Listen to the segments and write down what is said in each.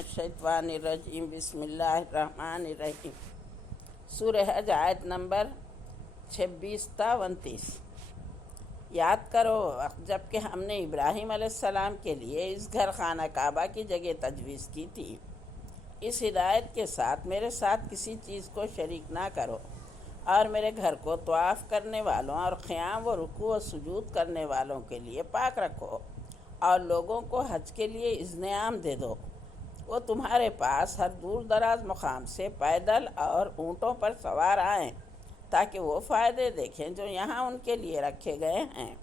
الشیطان الرجیم بسم اللہ الرحمن الرحیم۔ سورہ حج آیت نمبر 26 تا 29۔ یاد کرو وقت جب کہ ہم نے ابراہیم علیہ السلام کے لیے اس گھر خانہ کعبہ کی جگہ تجویز کی تھی، اس ہدایت کے ساتھ میرے ساتھ کسی چیز کو شریک نہ کرو، اور میرے گھر کو طواف کرنے والوں اور قیام و رکوع و سجود کرنے والوں کے لیے پاک رکھو، اور لوگوں کو حج کے لیے اذن عام دے دو۔ وہ تمہارے پاس ہر دور دراز مقام سے پیدل اور اونٹوں پر سوار آئیں، تاکہ وہ فائدے دیکھیں جو یہاں ان کے لیے رکھے گئے ہیں،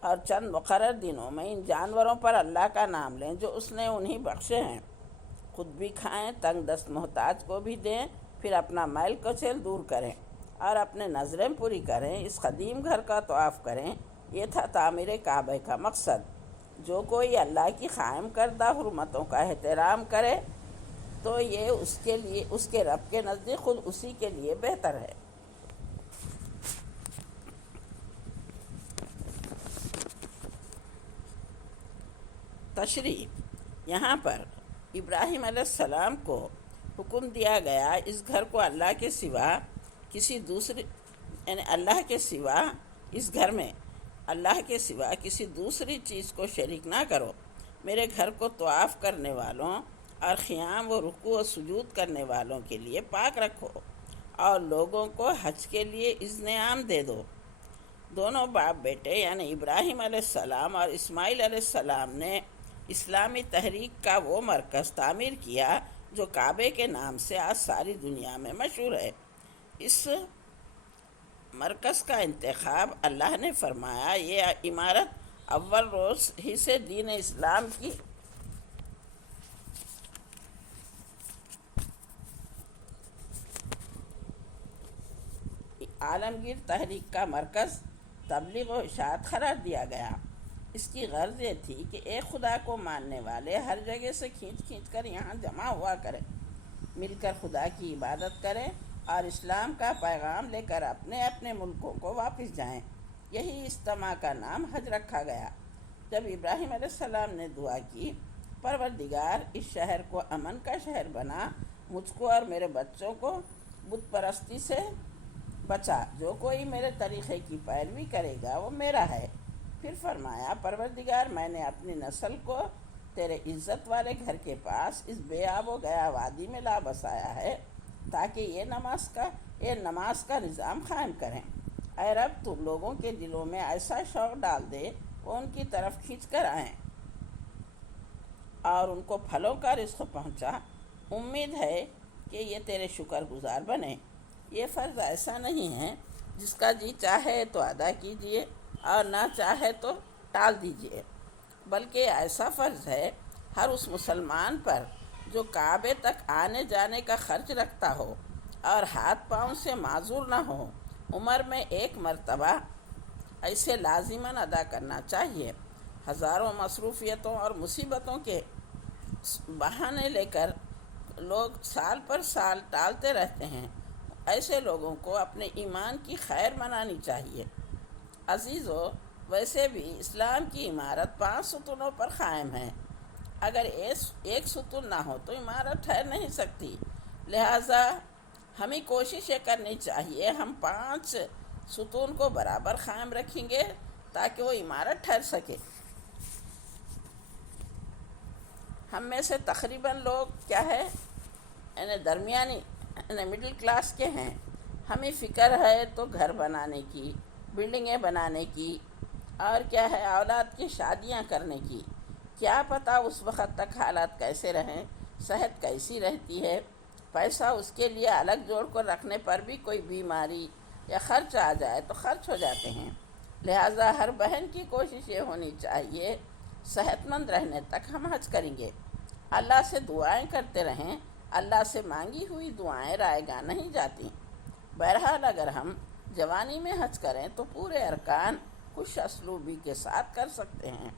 اور چند مقرر دنوں میں ان جانوروں پر اللہ کا نام لیں جو اس نے انہیں بخشے ہیں، خود بھی کھائیں، تنگ دست محتاج کو بھی دیں، پھر اپنا میل کچیل دور کریں اور اپنے نظریں پوری کریں، اس قدیم گھر کا طواف کریں۔ یہ تھا تعمیر کعبہ کا مقصد۔ جو کوئی اللہ کی قائم کردہ حرمتوں کا احترام کرے تو یہ اس کے رب کے نزدیک خود اسی کے لیے بہتر ہے۔ تشریح: یہاں پر ابراہیم علیہ السلام کو حکم دیا گیا اس گھر کو اللہ کے سوا کسی دوسری اللہ کے سوا اس گھر میں اللہ کے سوا کسی دوسری چیز کو شریک نہ کرو، میرے گھر کو طواف کرنے والوں اور قیام و رکوع و سجود کرنے والوں کے لیے پاک رکھو، اور لوگوں کو حج کے لیے اذن عام دے دو۔ دونوں باپ بیٹے یعنی ابراہیم علیہ السلام اور اسماعیل علیہ السلام نے اسلامی تحریک کا وہ مرکز تعمیر کیا جو کعبے کے نام سے آج ساری دنیا میں مشہور ہے۔ اس مرکز کا انتخاب اللہ نے فرمایا۔ یہ عمارت اول روز ہی سے دین اسلام کی عالمگیر تحریک کا مرکز تبلیغ و اشاعت قرار دیا گیا۔ اس کی غرض یہ تھی کہ ایک خدا کو ماننے والے ہر جگہ سے کھینچ کھینچ کر یہاں جمع ہوا کریں، مل کر خدا کی عبادت کریں اور اسلام کا پیغام لے کر اپنے اپنے ملکوں کو واپس جائیں۔ یہی اجتماع کا نام حج رکھا گیا۔ جب ابراہیم علیہ السلام نے دعا کی، پروردگار اس شہر کو امن کا شہر بنا، مجھ کو اور میرے بچوں کو بت پرستی سے بچا، جو کوئی میرے طریقے کی پیروی کرے گا وہ میرا ہے۔ پھر فرمایا، پروردگار میں نے اپنی نسل کو تیرے عزت والے گھر کے پاس اس بے آب و گیا وادی میں لا بسایا ہے تاکہ یہ نماز کا نظام قائم کریں۔ اے رب، تو لوگوں کے دلوں میں ایسا شوق ڈال دے وہ ان کی طرف کھینچ کر آئیں اور ان کو پھلوں کا رزق پہنچا۔ امید ہے کہ یہ تیرے شکر گزار بنے۔ یہ فرض ایسا نہیں ہے جس کا جی چاہے تو ادا کیجیے اور نہ چاہے تو ٹال دیجیے، بلکہ ایسا فرض ہے ہر اس مسلمان پر جو کعبے تک آنے جانے کا خرچ رکھتا ہو اور ہاتھ پاؤں سے معذور نہ ہو، عمر میں ایک مرتبہ ایسے لازماً ادا کرنا چاہیے۔ ہزاروں مصروفیتوں اور مصیبتوں کے بہانے لے کر لوگ سال پر سال ٹالتے رہتے ہیں، ایسے لوگوں کو اپنے ایمان کی خیر منانی چاہیے۔ عزیزو، ویسے بھی اسلام کی عمارت 5 ستونوں پر قائم ہے۔ اگر ایک ستون نہ ہو تو عمارت ٹھہر نہیں سکتی، لہٰذا ہمیں کوشش یہ کرنی چاہیے ہم 5 ستون کو برابر قائم رکھیں گے تاکہ وہ عمارت ٹھہر سکے۔ ہم میں سے تقریباً لوگ کیا ہے درمیانی مڈل کلاس کے ہیں۔ ہمیں فکر ہے تو گھر بنانے کی، بلڈنگیں بنانے کی، اور کیا ہے اولاد کی شادیاں کرنے کی۔ کیا پتہ اس وقت تک حالات کیسے رہیں، صحت کیسی رہتی ہے، پیسہ اس کے لیے الگ جوڑ کر رکھنے پر بھی کوئی بیماری یا خرچ آ جائے تو خرچ ہو جاتے ہیں۔ لہٰذا ہر بہن کی کوشش یہ ہونی چاہیے صحت مند رہنے تک ہم حج کریں گے۔ اللہ سے دعائیں کرتے رہیں، اللہ سے مانگی ہوئی دعائیں رائے گاہ نہیں جاتی۔ بہرحال اگر ہم جوانی میں حج کریں تو پورے ارکان خوش اسلوبی کے ساتھ کر سکتے ہیں۔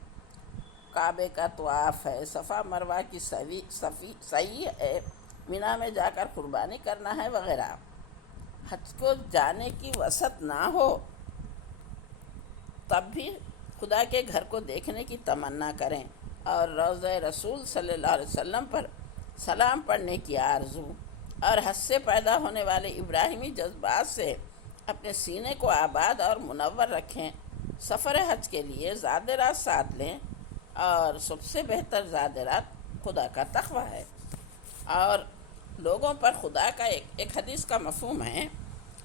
کعبے کا طواف ہے، صفا مروہ کی سعی ہے، مینا میں جا کر قربانی کرنا ہے وغیرہ۔ حج کو جانے کی وسعت نہ ہو تب بھی خدا کے گھر کو دیکھنے کی تمنا کریں اور روضہ رسول صلی اللہ علیہ وسلم پر سلام پڑھنے کی آرزو اور حج سے پیدا ہونے والے ابراہیمی جذبات سے اپنے سینے کو آباد اور منور رکھیں۔ سفر حج کے لیے زادرات ساتھ لیں، اور سب سے بہتر زادرات خدا کا تقویٰ ہے۔ اور لوگوں پر خدا کا ایک حدیث کا مفہوم ہے،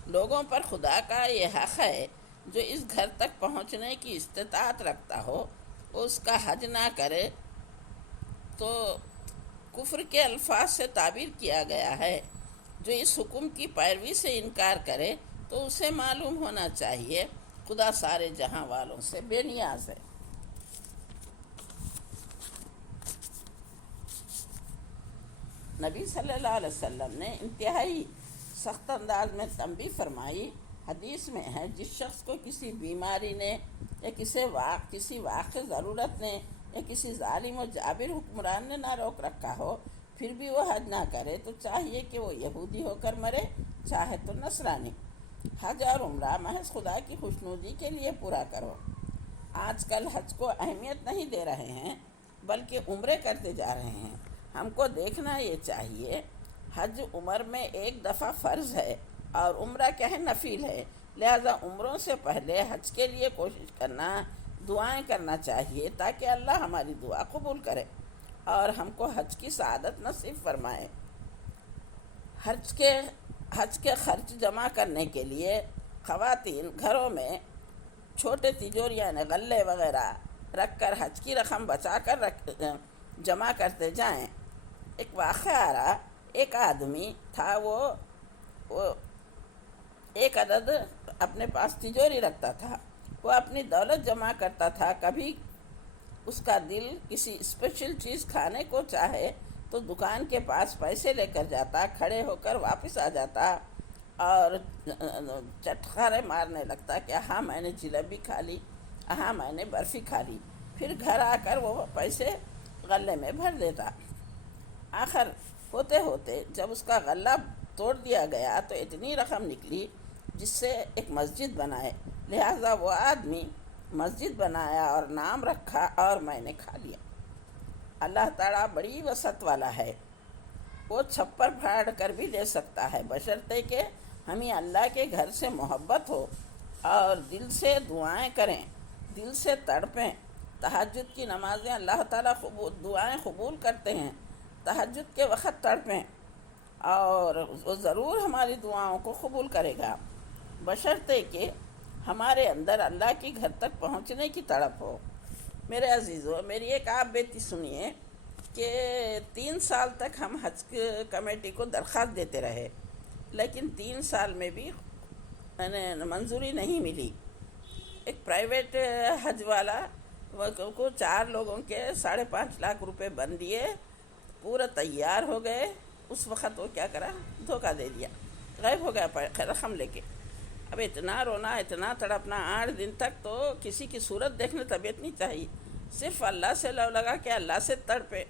لوگوں پر خدا کا یہ حق ہے جو اس گھر تک پہنچنے کی استطاعت رکھتا ہو وہ اس کا حج نہ کرے۔ تو کفر کے الفاظ سے تعبیر کیا گیا ہے، جو اس حکم کی پیروی سے انکار کرے تو اسے معلوم ہونا چاہیے خدا سارے جہاں والوں سے بے نیاز ہے۔ نبی صلی اللہ علیہ وسلم نے انتہائی سخت انداز میں تنبیہ فرمائی۔ حدیث میں ہے، جس شخص کو کسی بیماری نے یا کسی واقع ضرورت نے یا کسی ظالم و جابر حکمران نے نہ روک رکھا ہو پھر بھی وہ حج نہ کرے تو چاہیے کہ وہ یہودی ہو کر مرے، چاہے تو نصرانی۔ حج اور عمرہ محض خدا کی خوشنودی کے لیے پورا کرو۔ آج کل حج کو اہمیت نہیں دے رہے ہیں بلکہ عمرے کرتے جا رہے ہیں۔ ہم کو دیکھنا یہ چاہیے، حج عمر میں ایک دفعہ فرض ہے اور عمرہ کیا ہے، نفل ہے، لہذا عمروں سے پہلے حج کے لیے کوشش کرنا، دعائیں کرنا چاہیے تاکہ اللہ ہماری دعا قبول کرے اور ہم کو حج کی سعادت نصیب فرمائے۔ حج کے خرچ جمع کرنے کے لیے خواتین گھروں میں چھوٹے تجوری یعنی غلے وغیرہ رکھ کر حج کی رقم بچا کر جمع کرتے جائیں۔ ایک واقعہ آ رہا، ایک آدمی تھا، وہ ایک عدد اپنے پاس تجوری رکھتا تھا، وہ اپنی دولت جمع کرتا تھا۔ کبھی اس کا دل کسی اسپیشل چیز کھانے کو چاہے تو دکان کے پاس پیسے لے کر جاتا، کھڑے ہو کر واپس آ جاتا اور چٹخارے مارنے لگتا کہ ہاں میں نے جلیبی کھا لی، ہاں میں نے برفی کھا لی۔ پھر گھر آ کر وہ پیسے غلے میں بھر دیتا۔ آخر ہوتے ہوتے جب اس کا غلہ توڑ دیا گیا تو اتنی رقم نکلی جس سے ایک مسجد بنائے، لہٰذا وہ آدمی مسجد بنایا اور نام رکھا اور میں نے کھا لیا۔ اللہ تعالیٰ بڑی وسعت والا ہے، وہ چھپر پھاڑ کر بھی دے سکتا ہے، بشرطے کہ ہمیں اللہ کے گھر سے محبت ہو اور دل سے دعائیں کریں، دل سے تڑپیں۔ تہجد کی نمازیں اللہ تعالیٰ دعائیں قبول کرتے ہیں، تہجد کے وقت تڑپیں اور وہ ضرور ہماری دعاؤں کو قبول کرے گا، بشرطے کہ ہمارے اندر اللہ کے گھر تک پہنچنے کی تڑپ ہو۔ میرے عزیزو، میری ایک آپ بیٹی سنیے کہ 3 سال تک ہم حج کمیٹی کو درخواست دیتے رہے، لیکن 3 سال میں بھی منظوری نہیں ملی۔ ایک پرائیویٹ حج والا کو 4 لوگوں کے 5.5 لاکھ روپے بن دیے، پورا تیار ہو گئے، اس وقت وہ کیا کرا، دھوکہ دے دیا، غائب ہو گیا رقم لے کے۔ اب اتنا رونا، اتنا تڑپنا 8 دن تک، تو کسی کی صورت دیکھنے طبیعت نہیں چاہیے، صرف اللہ سے لو لگا کہ اللہ سے تڑپے۔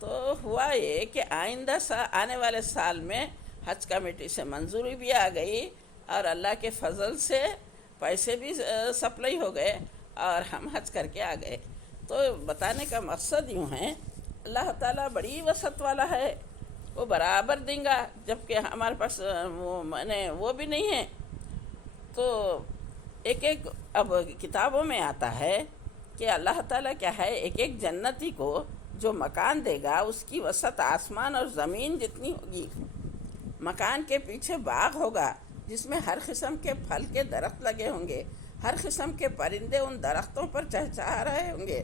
تو ہوا یہ کہ آئندہ آنے والے سال میں حج کمیٹی سے منظوری بھی آ گئی اور اللہ کے فضل سے پیسے بھی سپلائی ہو گئے اور ہم حج کر کے آ گئے۔ تو بتانے کا مقصد یوں ہے، اللہ تعالیٰ بڑی وسعت والا ہے، وہ برابر دیں گا، جبکہ ہمارے پاس وہ بھی نہیں ہے۔ تو ایک اب کتابوں میں آتا ہے کہ اللہ تعالیٰ کیا ہے، ایک جنتی کو جو مکان دے گا اس کی وسعت آسمان اور زمین جتنی ہوگی۔ مکان کے پیچھے باغ ہوگا جس میں ہر قسم کے پھل کے درخت لگے ہوں گے، ہر قسم کے پرندے ان درختوں پر چہچہا رہے ہوں گے۔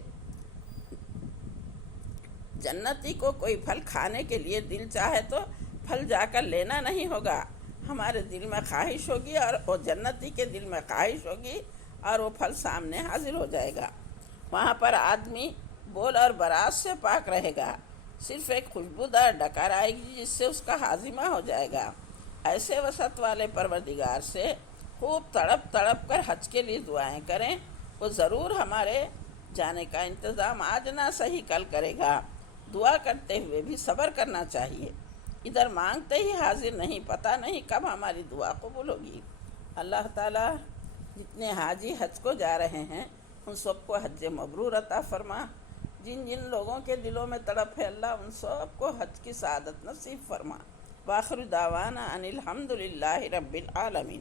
جنتی کو کوئی پھل کھانے کے لیے دل چاہے تو پھل جا کر لینا نہیں ہوگا، ہمارے دل میں خواہش ہوگی اور وہ جنتی کے دل میں خواہش ہوگی اور وہ پھل سامنے حاضر ہو جائے گا۔ وہاں پر آدمی بول اور برات سے پاک رہے گا، صرف ایک خوشبودار ڈکار آئے گی جس سے اس کا ہاضمہ ہو جائے گا۔ ایسے وسعت والے پروردگار سے خوب تڑپ تڑپ کر حج کے لیے دعائیں کریں، وہ ضرور ہمارے جانے کا انتظام آج نہ صحیح کل کرے گا۔ دعا کرتے ہوئے بھی صبر کرنا چاہیے، ادھر مانگتے ہی حاضر نہیں، پتہ نہیں کب ہماری دعا قبول ہوگی۔ اللہ تعالیٰ جتنے حاجی حج کو جا رہے ہیں ان سب کو حج مبرور عطا فرما، جن جن لوگوں کے دلوں میں تڑپ ہے اللہ ان سب کو حج کی سعادت نصیب فرما۔ وآخر دعوانا ان الحمد للہ رب العالمین۔